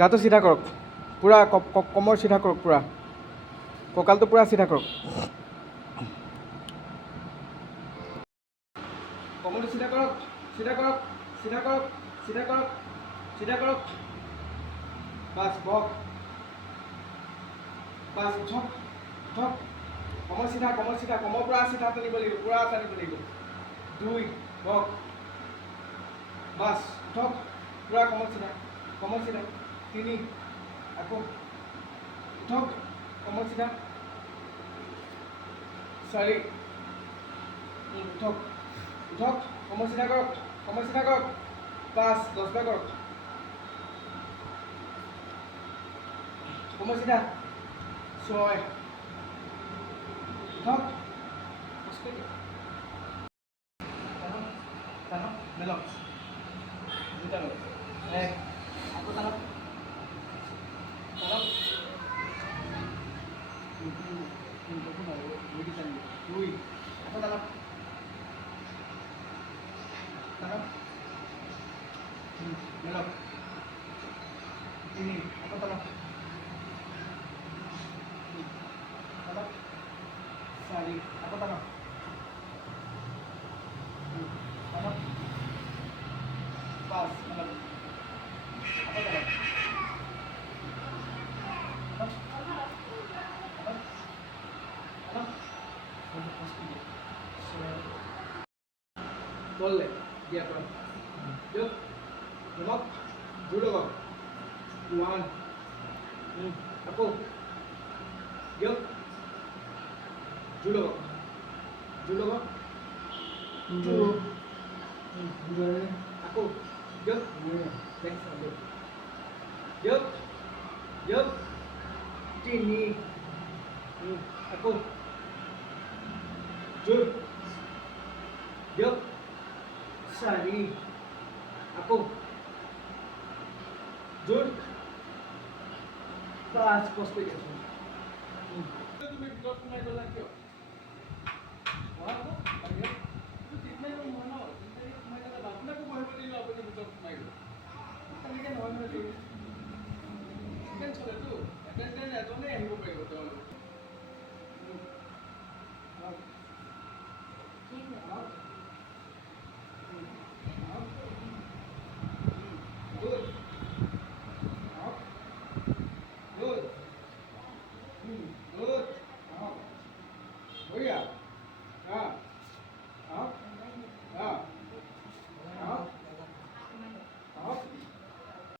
গাটো চিধা কৰক পূৰা কমৰ চিধা কৰক পূৰা কঁকালটো পূৰা চিধা কৰক কমৰটো চিধা কৰক চিধা কৰক চিধা কৰক চিধা কৰক চিধা কৰক বাছ বক বাছ উঠক উঠক কমৰ চিধা কমৰ পৰা চিধা টানিব লাগিব পূৰা টানিব লাগিব 2 বক বাছ উঠক পূৰা কমৰ চিধা 3 আকৌ উঠক কমৰ চিধা 4 উঠক উঠক কমৰ চিধা কৰক 5 10 বাৰ কৰক কমৰ চিধা 6 উঠক টানক মেলক দুটা লওক 1 আকৌ টানক টানক 2 আকৌ টানক টানক মেলক 3 আকৌ টানক টানক 4 আকৌ টানক টানক 5 মেলক আকৌ টানক বললে দিয়া কর যোগ নমক জোর লগাও 1 আকৌ যোগ জোর লগাও 2 আকৌ যোগ next যোগ 3 আকৌ যোগ 4 আকৌ যোগ 5 কষ্ট কৰি আছো তুমি ভিতৰত সোমাই গলা কিয় আপোনাকো বহিব দিলোঁ আপুনি ভিতৰত সোমাই গ'ল তেনেকৈ নহয় চলেতো এটেণ্ডেণ্ট এজনেই আহিব পাৰিব তেওঁলোক